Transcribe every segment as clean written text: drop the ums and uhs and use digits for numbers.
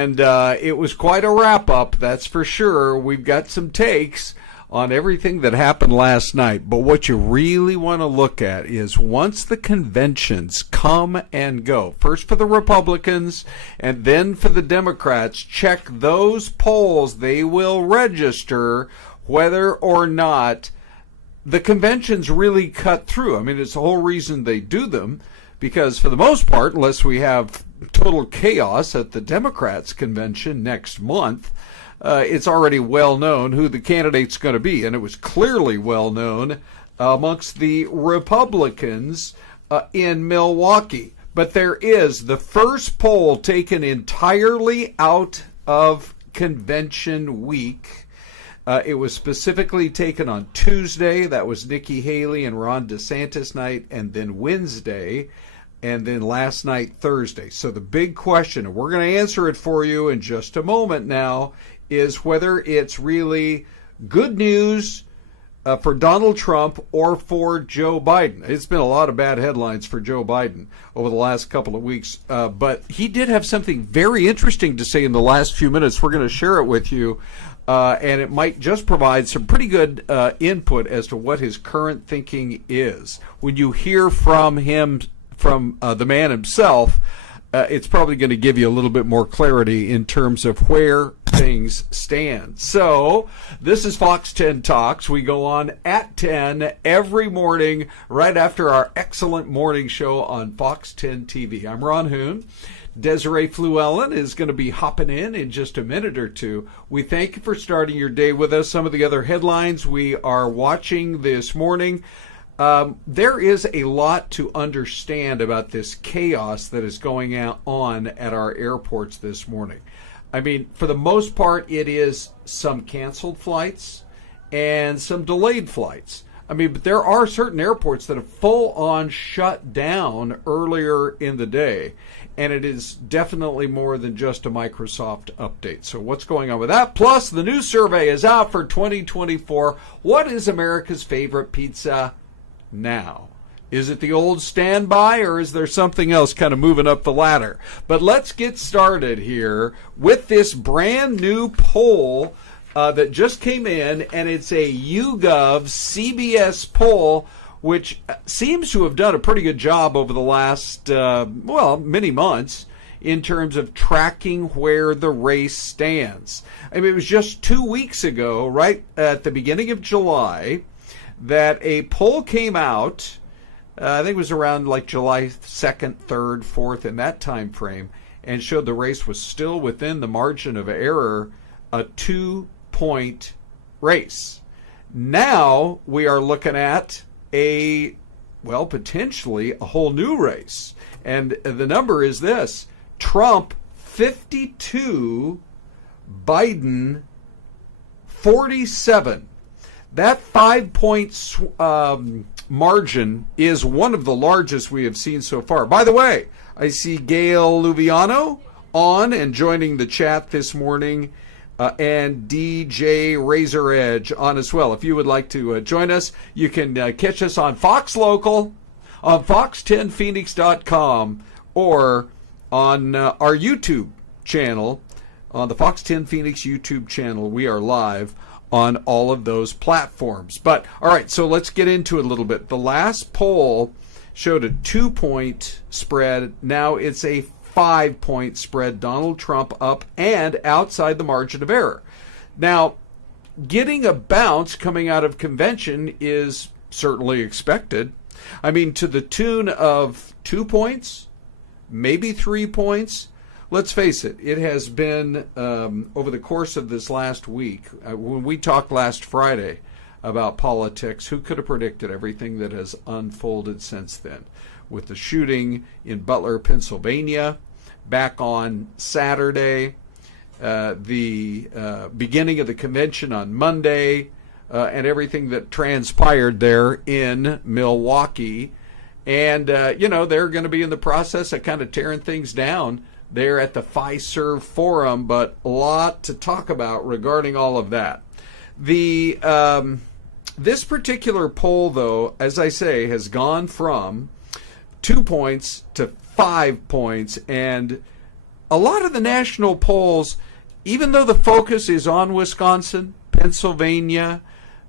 And it was quite a wrap-up, that's for sure. We've got some takes on everything that happened last night. But what you really want to look at is once the conventions come and go, first for the Republicans and then for the Democrats, check those polls. They will register whether or not the conventions really cut through. I mean, it's the whole reason they do them, because for the most part, unless we have total chaos at the Democrats' convention next month, it's already well known who the candidate's going to be. And it was clearly well known amongst the Republicans in Milwaukee. But there is the first poll taken entirely out of convention week. It was specifically taken on Tuesday. That was Nikki Haley and Ron DeSantis night, and then Wednesday, and then last night, Thursday. So the big question, and we're going to answer it for you in just a moment now, is whether it's really good news for Donald Trump or for Joe Biden. It's been a lot of bad headlines for Joe Biden over the last couple of weeks, but he did have something very interesting to say in the last few minutes. We're going to share it with you, and it might just provide some pretty good input as to what his current thinking is. When you hear from him, from the man himself, it's probably going to give you a little bit more clarity in terms of where things stand. So this is Fox 10 Talks. We go on at 10 every morning right after our excellent morning show on Fox 10 TV. I'm Ron Hoon. Desiree Fluellen is going to be hopping in just a minute or two. We thank you for starting your day with us. Some of the other headlines we are watching this morning. There is a lot to understand about this chaos that is going on at our airports this morning. I mean, for the most part, it is some canceled flights and some delayed flights. I mean, but there are certain airports that have full on shut down earlier in the day, and it is definitely more than just a Microsoft update. So what's going on with that? Plus, the new survey is out for 2024. What is America's favorite pizza now? Is it the old standby, or is there something else kind of moving up the ladder? But let's get started here with this brand new poll that just came in, and it's a YouGov CBS poll, which seems to have done a pretty good job over the last, many months in terms of tracking where the race stands. I mean, it was just 2 weeks ago, right at the beginning of July, that a poll came out. I think it was around like July 2nd, 3rd, 4th, in that time frame, and showed the race was still within the margin of error, a 2-point race. Now we are looking at potentially a whole new race. And the number is this: Trump 52, Biden 47. That 5-point margin is one of the largest we have seen so far. By the way, I see Gail Luviano on and joining the chat this morning, and DJ Razor Edge on as well. If you would like to join us, you can catch us on Fox Local, on fox10phoenix.com, or on our YouTube channel, on the Fox 10 Phoenix YouTube channel. We are live on all of those platforms. But all right, so let's get into it a little bit. The last poll showed a 2-point spread. Now it's a 5-point spread. Donald Trump up and outside the margin of error. Now, getting a bounce coming out of convention is certainly expected. I mean, to the tune of 2 points, maybe 3 points. Let's face it, it has been, over the course of this last week, when we talked last Friday about politics, who could have predicted everything that has unfolded since then? With the shooting in Butler, Pennsylvania, back on Saturday, the beginning of the convention on Monday, and everything that transpired there in Milwaukee. And, they're going to be in the process of kind of tearing things down there at the Fiserv Forum, but a lot to talk about regarding all of that. The this particular poll, though, as I say, has gone from 2 points to 5 points, and a lot of the national polls, even though the focus is on Wisconsin, Pennsylvania,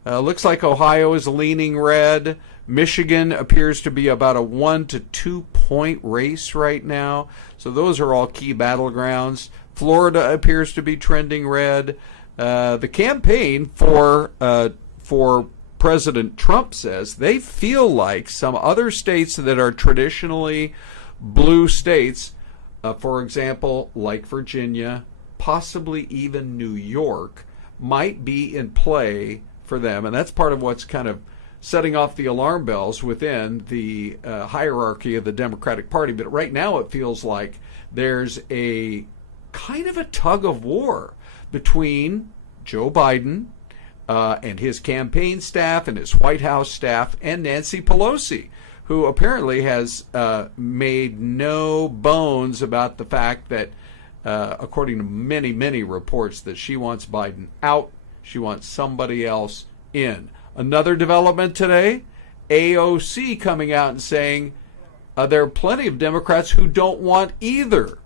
looks like Ohio is leaning red. Michigan appears to be about a 1 to 2 point race right now. So those are all key battlegrounds. Florida appears to be trending red. The campaign for President Trump says they feel like some other states that are traditionally blue states, for example, like Virginia, possibly even New York, might be in play for them. And that's part of what's kind of setting off the alarm bells within the hierarchy of the Democratic Party. But right now it feels like there's a kind of a tug of war between Joe Biden and his campaign staff and his White House staff and Nancy Pelosi, who apparently has made no bones about the fact that, according to many, many reports, that she wants Biden out. She wants somebody else in. Another development today, AOC coming out and saying there are plenty of Democrats who don't want either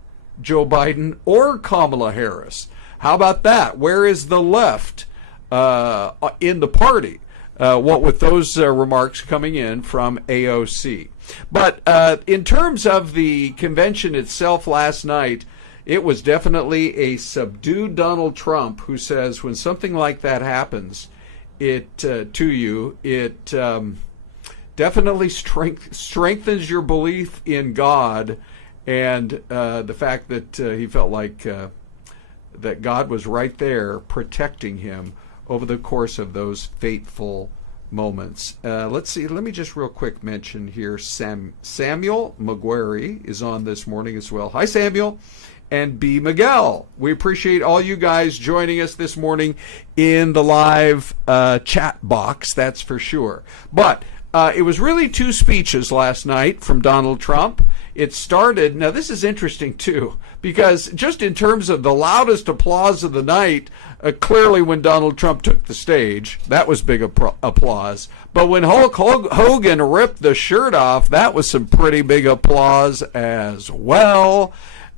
Joe Biden or Kamala Harris. How about that? Where is the left in the party? What with those remarks coming in from AOC. But in terms of the convention itself last night, it was definitely a subdued Donald Trump who says when something like that happens, it definitely strengthens your belief in God and the fact that he felt like that God was right there protecting him over the course of those fateful moments. Let's see. Let me just real quick mention here Samuel McGuire is on this morning as well. Hi, Samuel. And B. Miguel. We appreciate all you guys joining us this morning in the live chat box, that's for sure. But it was really two speeches last night from Donald Trump. It started, now this is interesting too, because just in terms of the loudest applause of the night, clearly when Donald Trump took the stage, that was big applause. But when Hulk Hogan ripped the shirt off, that was some pretty big applause as well.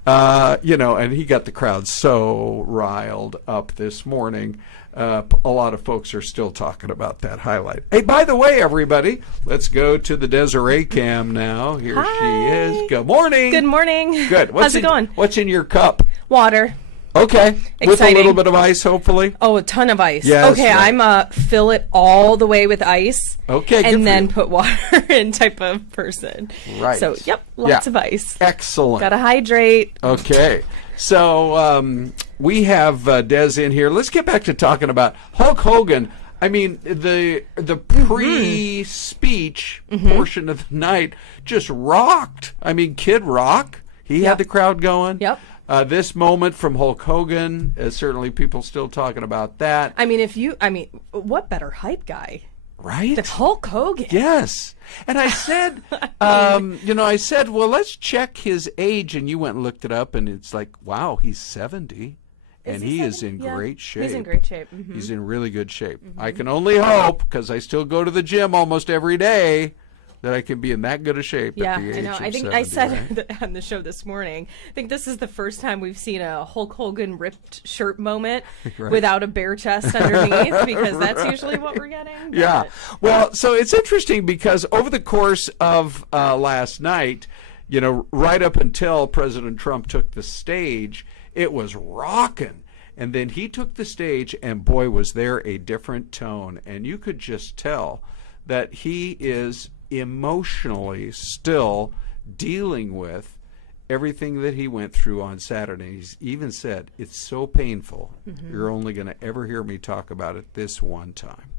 And he got the crowd so riled up this morning. A lot of folks are still talking about that highlight. Hey, by the way, everybody, let's go to the Desiree cam now. Here Hi. she is. Good morning. Good morning. Good. How's it going? What's in your cup? Water. Okay. Exciting. With a little bit of ice, hopefully. Oh, a ton of ice. Yes, okay, right. I'm fill it all the way with ice. Okay, good and for then you. put water in type of person. Right. So, yep, lots of ice. Excellent. Gotta hydrate. Okay. So we have Des in here. Let's get back to talking about Hulk Hogan. I mean, the pre-speech portion of the night just rocked. I mean, Kid Rock, he had the crowd going. Yep. This moment from Hulk Hogan, certainly people still talking about that. I mean, what better hype guy? Right? The Hulk Hogan. Yes. And I said, I said, well, let's check his age. And you went and looked it up, and it's like, wow, he's 70. And he is in great shape. He's in great shape. Mm-hmm. He's in really good shape. I can only hope, because I still go to the gym almost every day, that I can be in that good a shape at the age I know. of I think 70, I said right? on the show this morning, I think this is the first time we've seen a Hulk Hogan ripped shirt moment without a bare chest underneath, because that's usually what we're getting. Yeah. Well, so it's interesting because over the course of last night, right up until President Trump took the stage, it was rocking. And then he took the stage, and boy, was there a different tone. And you could just tell that he is emotionally still dealing with everything that he went through on Saturday. He's even said, it's so painful, you're only going to ever hear me talk about it this one time.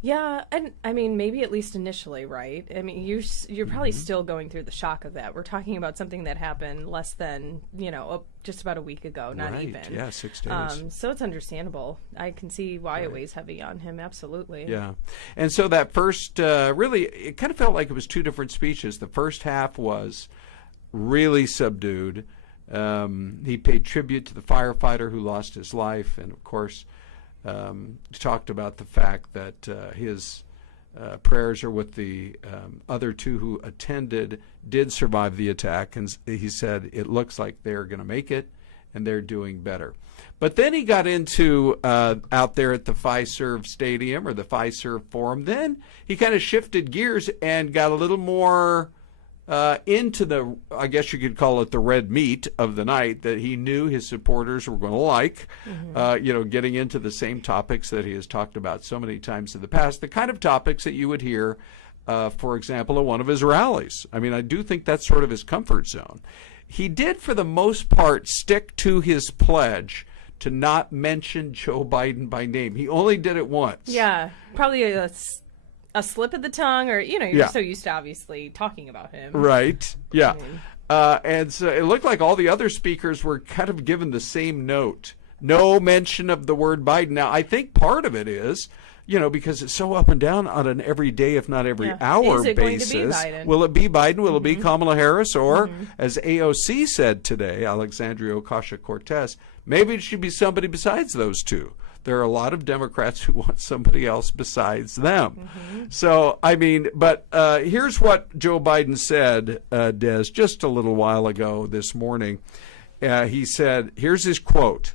Yeah, and I mean, maybe at least initially, right? I mean, you're probably still going through the shock of that. We're talking about something that happened less than, just about a week ago, not even. Yeah, 6 days. So it's understandable. I can see why it weighs heavy on him, absolutely. Yeah. And so that first, really, it kind of felt like it was two different speeches. The first half was really subdued. He paid tribute to the firefighter who lost his life, and of course, talked about the fact that his prayers are with the other two who attended, did survive the attack. And he said it looks like they're going to make it and they're doing better. But then he got into out there at the Fiserv Stadium or the Fiserv Forum. Then he kind of shifted gears and got a little more into the, I guess you could call it the red meat of the night that he knew his supporters were going to like, getting into the same topics that he has talked about so many times in the past, the kind of topics that you would hear, for example, at one of his rallies. I mean, I do think that's sort of his comfort zone. He did, for the most part, stick to his pledge to not mention Joe Biden by name. He only did it once. Yeah, probably a slip of the tongue, or, you're so used to obviously talking about him. Right, yeah. And so it looked like all the other speakers were kind of given the same note. No mention of the word Biden. Now, I think part of it is, because it's so up and down on an every day, if not every hour Is it basis. Going to be Biden? Will it be Biden? Will it be Kamala Harris? Or, as AOC said today, Alexandria Ocasio-Cortez, maybe it should be somebody besides those two. There are a lot of Democrats who want somebody else besides them. So, I mean, but here's what Joe Biden said, Des, just a little while ago this morning. He said, here's his quote.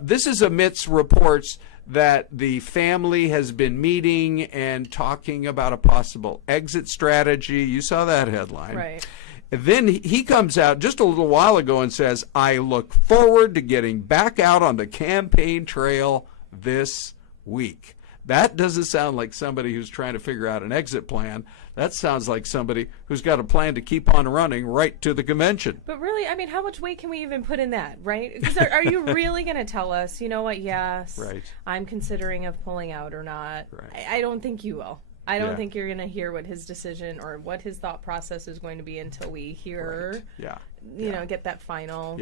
This is amidst reports that the family has been meeting and talking about a possible exit strategy. You saw that headline. Right. Then he comes out just a little while ago and says, I look forward to getting back out on the campaign trail this week. That doesn't sound like somebody who's trying to figure out an exit plan. That sounds like somebody who's got a plan to keep on running right to the convention. But really, I mean, how much weight can we even put in that, right? Because are you really going to tell us, you know what, yes, right, I'm considering of pulling out or not? Right. I don't think you will. I don't think you're going to hear what his decision or what his thought process is going to be until we hear, get that final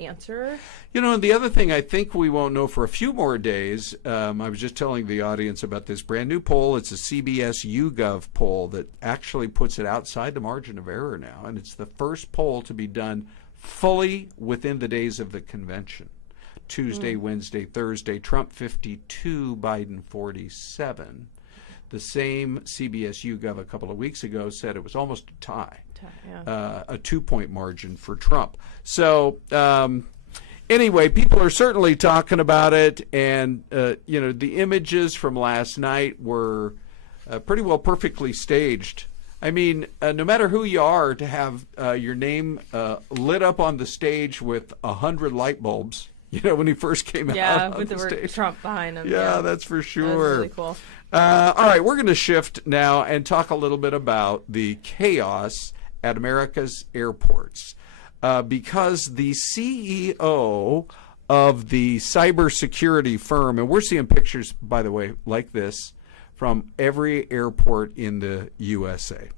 answer. And the other thing I think we won't know for a few more days, I was just telling the audience about this brand new poll. It's a CBS YouGov poll that actually puts it outside the margin of error now. And it's the first poll to be done fully within the days of the convention. Tuesday, Wednesday, Thursday, Trump 52, Biden 47. The same CBS YouGov a couple of weeks ago said it was almost a tie, a 2-point margin for Trump. So anyway, people are certainly talking about it, and the images from last night were pretty well perfectly staged. I mean, no matter who you are, to have your name lit up on the stage with 100 light bulbs. When he first came out with the word stage. Trump behind him. Yeah, that's for sure. That was really cool. All right, we're going to shift now and talk a little bit about the chaos at America's airports. Because the CEO of the cybersecurity firm, and we're seeing pictures, by the way, like this, from every airport in the USA.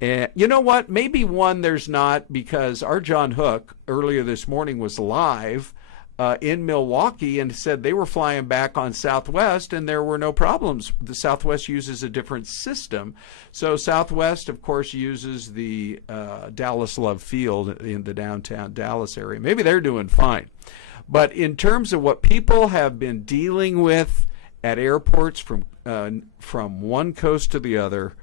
And you know what? Maybe one there's not, because our John Hook earlier this morning was live in Milwaukee and said they were flying back on Southwest and there were no problems. The Southwest uses a different system. So Southwest, of course, uses the Dallas Love Field in the downtown Dallas area. Maybe they're doing fine. But in terms of what people have been dealing with at airports from one coast to the other,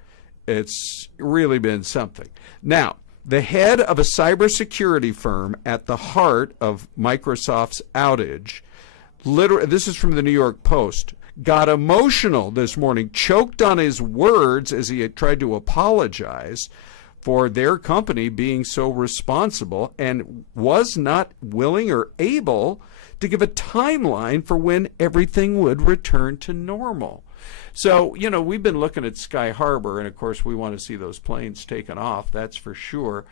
it's really been something. Now, the head of a cybersecurity firm at the heart of Microsoft's outage, this is from the New York Post, got emotional this morning, choked on his words as he had tried to apologize for their company being so responsible, and was not willing or able to give a timeline for when everything would return to normal. So, we've been looking at Sky Harbor, and of course we want to see those planes taken off, that's for sure.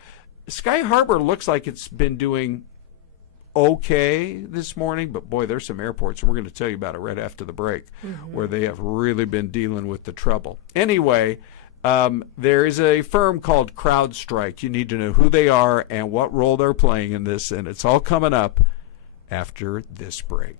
Sky Harbor looks like it's been doing okay this morning, but boy, there's some airports, and we're going to tell you about it right after the break, where they have really been dealing with the trouble. Anyway, there is a firm called CrowdStrike. You need to know who they are and what role they're playing in this, and it's all coming up after this break.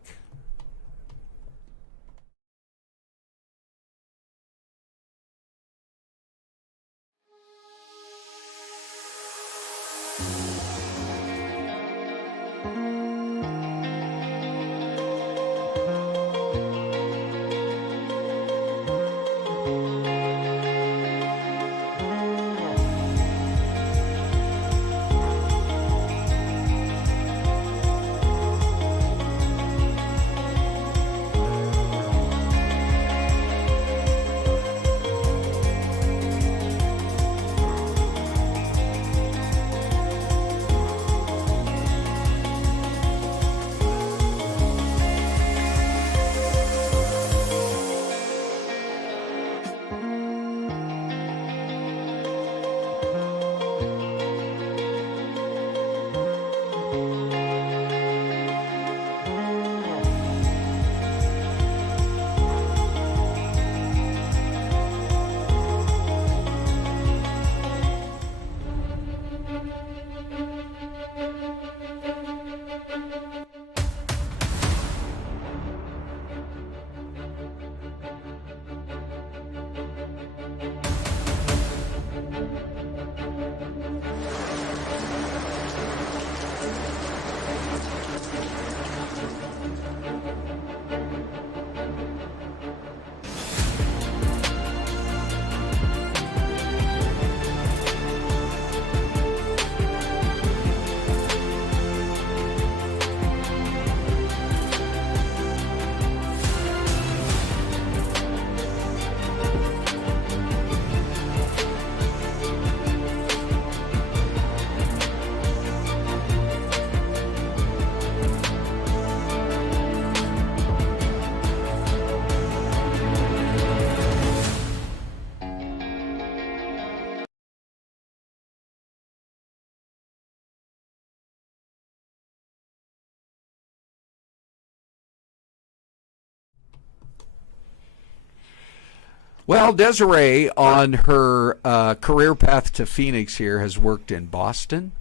Well, Desiree, on her career path to Phoenix here, has worked in Boston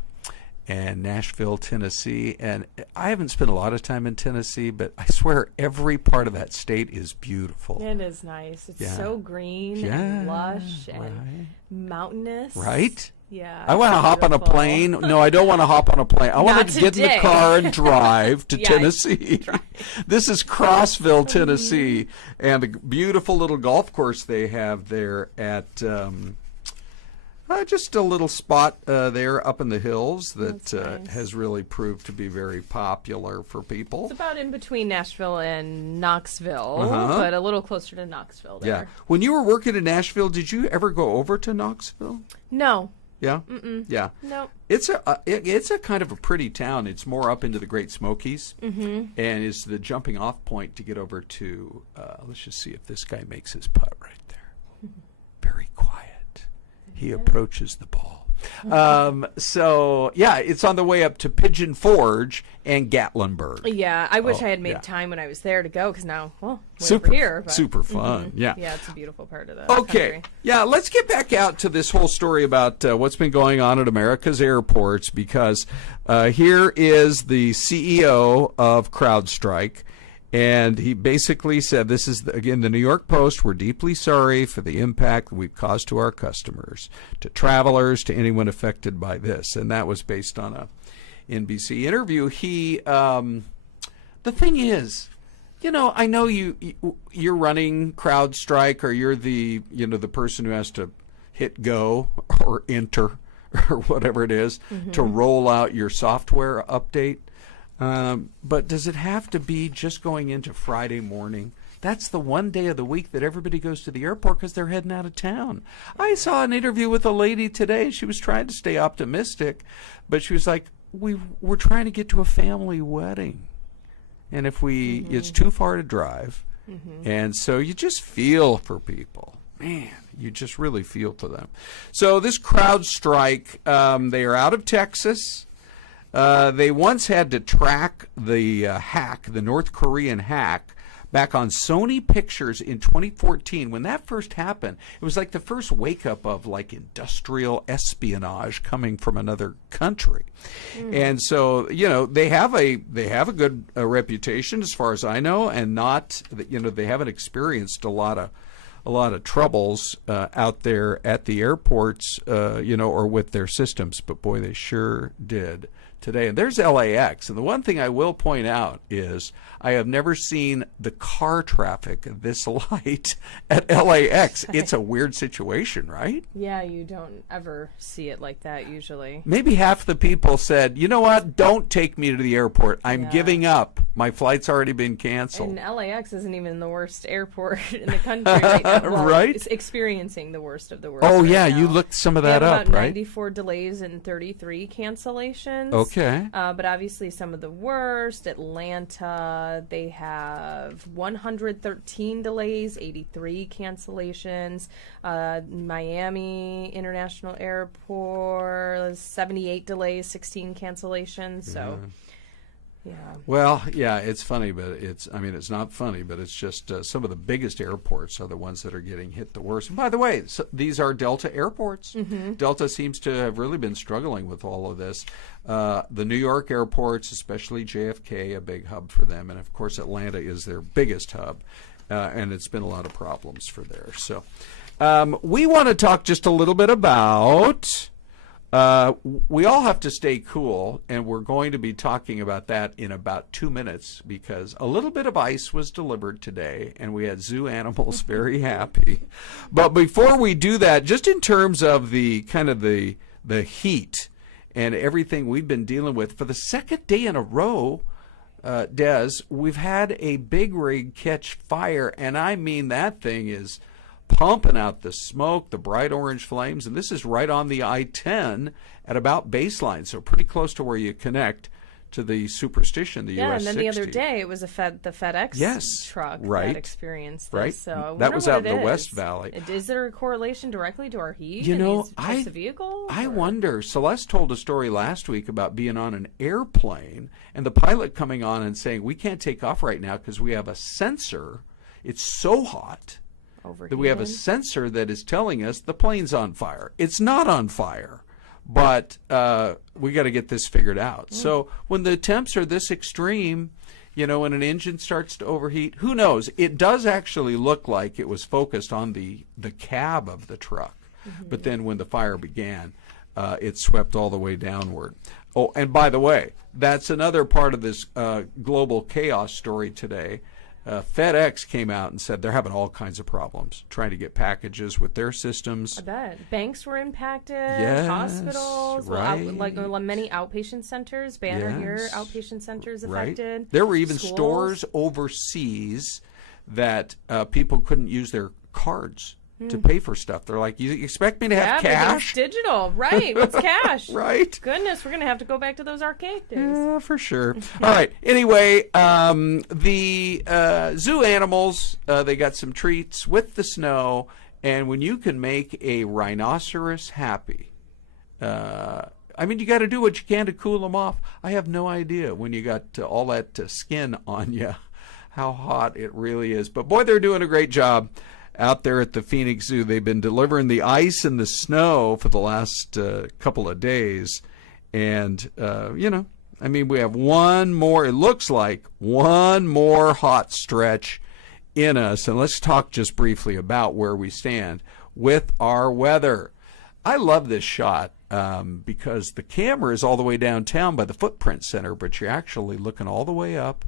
and Nashville, Tennessee. And I haven't spent a lot of time in Tennessee, but I swear every part of that state is beautiful. It is nice. It's Yeah. so green Yeah, and lush and right. mountainous. Right? Yeah. I want to hop on a beautiful. plane. No, I don't want to hop on a plane. I want Not to get in the today. car and drive to Yeah, Tennessee. This is Crossville, Tennessee, and a beautiful little golf course they have there at just a little spot there up in the hills that That's nice. has really proved to be very popular for people. It's about in between Nashville and Knoxville, Uh-huh. but a little closer to Knoxville there. Yeah. When you were working in Nashville, did you ever go over to Knoxville? No. Yeah. Yeah. No. It's a kind of a pretty town. It's more up into the Great Smokies, and is the jumping off point to get over to. Let's just see if this guy makes his putt right there. Very quiet. He approaches the ball. So yeah, it's on the way up to Pigeon Forge and Gatlinburg. Yeah, I wish I had made yeah. time when I was there to go, because now, well, we're Super, over here. But, super fun. Yeah. yeah, it's a beautiful part of the Okay. country. Yeah, let's get back out to this whole story about what's been going on at America's airports, because here is the CEO of CrowdStrike, and he basically said, this is, again, the New York Post, we're deeply sorry for the impact we've caused to our customers, to travelers, to anyone affected by this. And that was based on a NBC interview. He, the thing is, you know, I know you're running CrowdStrike, or you're the, you know, the person who has to hit go or enter or whatever it is to roll out your software update. But does it have to be just going into Friday morning? That's the one day of the week that everybody goes to the airport because they're heading out of town. I saw an interview with a lady today. She was trying to stay optimistic, but she was like, we're trying to get to a family wedding. And if it's too far to drive. And so you just feel for people. Man, you just really feel for them. So this CrowdStrike, they are out of Texas. They once had to track the hack, the North Korean hack, back on Sony Pictures in 2014. When that first happened, it was like the first wake-up of like industrial espionage coming from another country. And so, you know, they have a good reputation as far as I know, and not, you know, they haven't experienced a lot of troubles out there at the airports, you know, or with their systems. But boy, they sure did today. And there's LAX. And the one thing I will point out is I have never seen the car traffic this light at LAX. It's a weird situation, right? Yeah, you don't ever see it like that usually. Maybe half the people said, you know what, don't take me to the airport. I'm giving up. My flight's already been canceled. And LAX isn't even the worst airport in the country right now. Well, Right? It's experiencing the worst of the worst. Oh, right yeah, now. you looked some of They that have up, about right? 94 delays and 33 cancellations. Okay. But obviously some of the worst. Atlanta, they have 113 delays, 83 cancellations. Miami International Airport, 78 delays, 16 cancellations. So, yeah. Well, yeah, it's funny, but it's not funny, but it's just some of the biggest airports are the ones that are getting hit the worst. And by the way, these are Delta airports. Delta seems to have really been struggling with all of this. The New York airports, especially JFK, a big hub for them. And, of course, Atlanta is their biggest hub, and it's been a lot of problems for there. So we want to talk just a little bit about... we all have to stay cool, and we're going to be talking about that in about 2 minutes, because a little bit of ice was delivered today, and we had zoo animals very happy. But before we do that, just in terms of the kind of the heat and everything we've been dealing with, for the second day in a row, Des, we've had a big rig catch fire, and I mean that thing is pumping out the smoke, the bright orange flames, and this is right on the I-10 at about baseline, so pretty close to where you connect to the Superstition, the US 60. And then the other day it was the FedEx truck that experienced this. Right. So that was out in the is. West Valley. Is there a correlation directly to our heat? You know, these types of vehicles? I wonder. Celeste told a story last week about being on an airplane and the pilot coming on and saying, we can't take off right now because we have a sensor. It's so hot Overheated. We have a sensor that is telling us the plane's on fire. It's not on fire, but we got to get this figured out. So when the temps are this extreme, you know, when an engine starts to overheat, who knows? It does actually look like it was focused on the cab of the truck. But then when the fire began, it swept all the way downward. Oh, and by the way, that's another part of this global chaos story today. FedEx came out and said they're having all kinds of problems trying to get packages with their systems. I bet. Banks were impacted, Yes, hospitals, right. like many outpatient centers, Banner here, outpatient centers affected. Right. There were even Schools. stores overseas that people couldn't use their cards to pay for stuff. They're like, you expect me to have cash? But it's digital, right? What's cash? Right. Goodness, we're gonna have to go back to those arcade days. Yeah, for sure. All right. Anyway, the zoo animals, they got some treats with the snow, and when you can make a rhinoceros happy, I mean, you got to do what you can to cool them off. I have no idea when you got all that skin on you, how hot it really is. But boy, they're doing a great job out there at the Phoenix Zoo. They've been delivering the ice and the snow for the last couple of days. And, you know, I mean, we have one more, it looks like one more hot stretch in us. And let's talk just briefly about where we stand with our weather. I love this shot because the camera is all the way downtown by the Footprint Center, but you're actually looking all the way up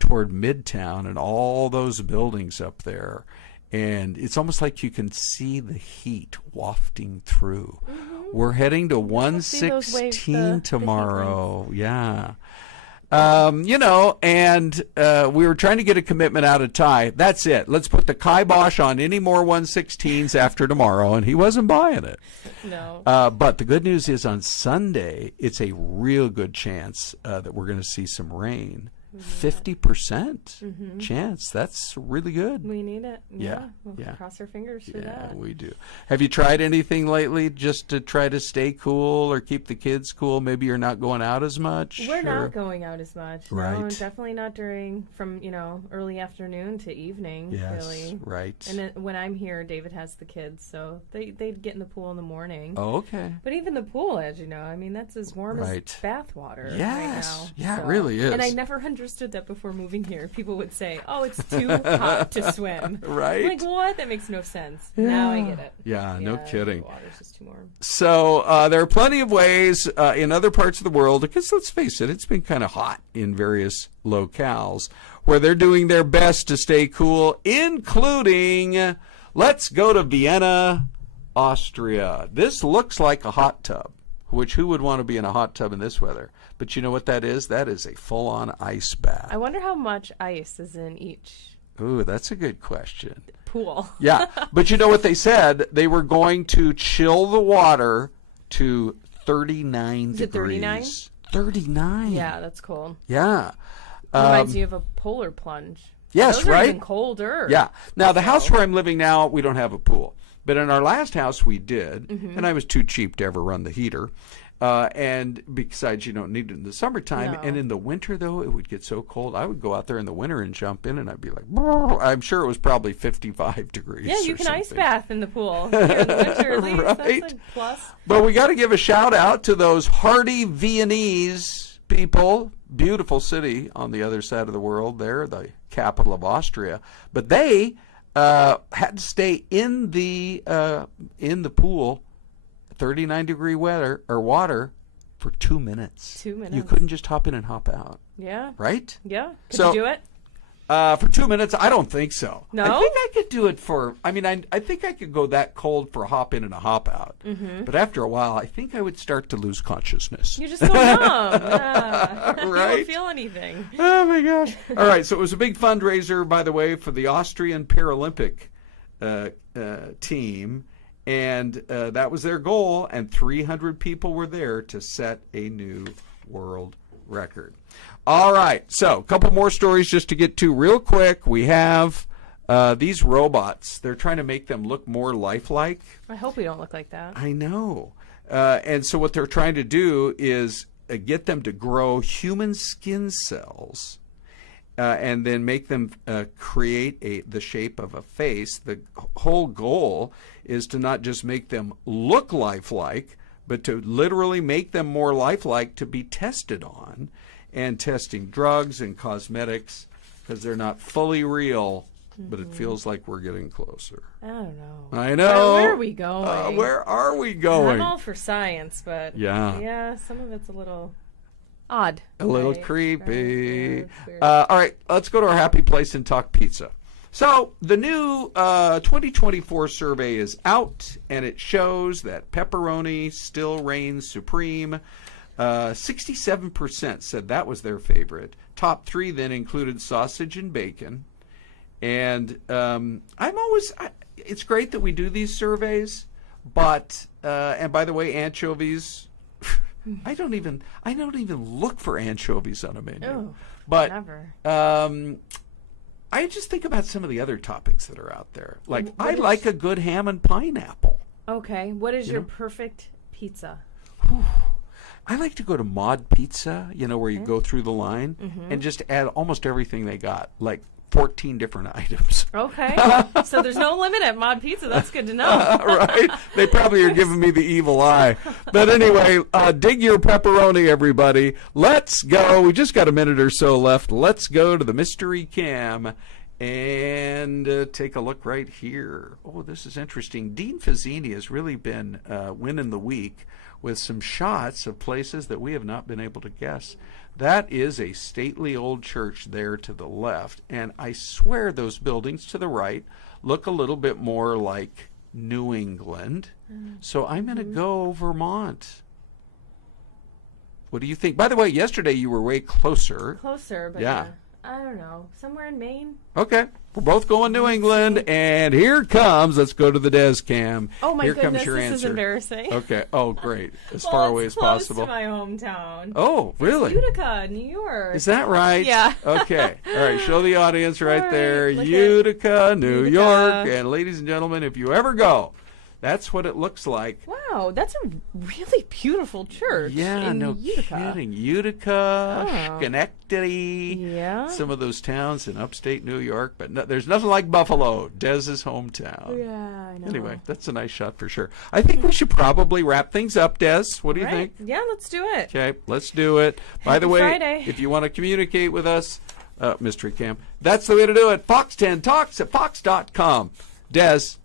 toward Midtown and all those buildings up there. And it's almost like you can see the heat wafting through. We're heading to 116 tomorrow. Yeah. You know, and we were trying to get a commitment out of Ty. That's it. Let's put the kibosh on any more 116s after tomorrow. And he wasn't buying it. No. But the good news is on Sunday, it's a real good chance that we're going to see some rain. 50% chance. That's really good. We need it. Yeah. We'll cross our fingers for that. Yeah, we do. Have you tried anything lately just to try to stay cool or keep the kids cool? Maybe you're not going out as much? We're not going out as much. Right. No, definitely not from, early afternoon to evening, Yes, really. right. And then when I'm here, David has the kids, so they get in the pool in the morning. Oh, okay. But even the pool, as you know, I mean, that's as warm as bath water right Yes. now. Yeah, it really is. And I never understood that before moving here. People would say, oh, it's too hot to swim. Right. I'm like, what? That makes no sense. Yeah. Now I get it. Yeah, no kidding. The water's just too warm. So there are plenty of ways in other parts of the world, because let's face it, it's been kind of hot in various locales, where they're doing their best to stay cool, including, let's go to Vienna, Austria. This looks like a hot tub, which who would want to be in a hot tub in this weather? But you know what that is? That is a full-on ice bath. I wonder how much ice is in each Ooh, that's a good question. pool. Yeah, but you know what they said? They were going to chill the water to 39 Is it degrees. 39? 39. Yeah, that's cold. Yeah. Reminds you of a polar plunge. Yes, Those right? are even colder. Yeah. Now, the house where I'm living now, we don't have a pool. But in our last house, we did, and I was too cheap to ever run the heater. And besides, you don't need it in the summertime. No. And in the winter, though, it would get so cold. I would go out there in the winter and jump in, and I'd be like, "Brr." I'm sure it was probably 55 degrees. Yeah, you or can ice something. bath in the pool. Here in the winter, at least. Right. That's a plus. But we got to give a shout out to those hardy Viennese people. Beautiful city on the other side of the world. They're the capital of Austria. But they had to stay in the pool, 39-degree weather or water, for 2 minutes. 2 minutes. You couldn't just hop in and hop out, Yeah. right? Yeah. Could So- you do it? For 2 minutes, I don't think so. No? I think I could do it for, I think I could go that cold for a hop in and a hop out. Mm-hmm. But after a while, I think I would start to lose consciousness. You just go numb. Yeah. You Right? don't feel anything. Oh, my gosh. All right, so it was a big fundraiser, by the way, for the Austrian Paralympic team. And that was their goal, and 300 people were there to set a new world record. All right, so a couple more stories just to get to real quick. We have these robots. They're trying to make them look more lifelike. I hope we don't look like that. I know. And so what they're trying to do is get them to grow human skin cells and then make them create the shape of a face. The whole goal is to not just make them look lifelike, but to literally make them more lifelike to be tested on, and testing drugs and cosmetics, because they're not fully real, but it feels like we're getting closer. I don't know. I know. Where are we going? Where are we going? I'm all for science, but yeah, some of it's a little odd. A little right? creepy. Right. Yeah, All right, let's go to our happy place and talk pizza. So the new 2024 survey is out, and it shows that pepperoni still reigns supreme. 67% said that was their favorite. Top three then included sausage and bacon. And it's great that we do these surveys, but and by the way, anchovies. I don't even look for anchovies on a menu. Oh, but never. I just think about some of the other toppings that are out there. Like I like a good ham and pineapple. Okay, what is your perfect pizza? I like to go to Mod Pizza, where you go through the line and just add almost everything they got, like 14 different items. Okay, so there's no limit at Mod Pizza. That's good to know. Right? They probably are giving me the evil eye. But anyway, dig your pepperoni, everybody. Let's go. We just got a minute or so left. Let's go to the mystery cam and take a look right here. Oh, this is interesting. Dean Fazzini has really been winning the week with some shots of places that we have not been able to guess. That is a stately old church there to the left, and I swear those buildings to the right look a little bit more like New England. So I'm going to go Vermont. What do you think? By the way, yesterday you were way closer. Closer, but I don't know. Somewhere in Maine? Okay. We're both going New England, and here comes, let's go to the Des Cam. Oh my goodness, goodness, your this answer. is embarrassing. Okay. Oh, great. As far away as close possible. To my hometown. Oh, really? It's Utica, New York. Is that right? Yeah. Okay. All right. Show the audience right, All right, there. look at Utica, New Utica. York. And ladies and gentlemen, if you ever go, that's what it looks like. Wow, that's a really beautiful church. Yeah, in no Utica. kidding. Utica, Oh. Schenectady. Yeah. Some of those towns in upstate New York. But there's nothing like Buffalo, Dez's hometown. Yeah, I know. Anyway, that's a nice shot for sure. I think we should probably wrap things up, Des. What do you think? Yeah, let's do it. Okay, let's do it. By the way, Friday. if you want to communicate with us, Mystery Cam, that's the way to do it. Fox 10 Talks at fox.com. Des.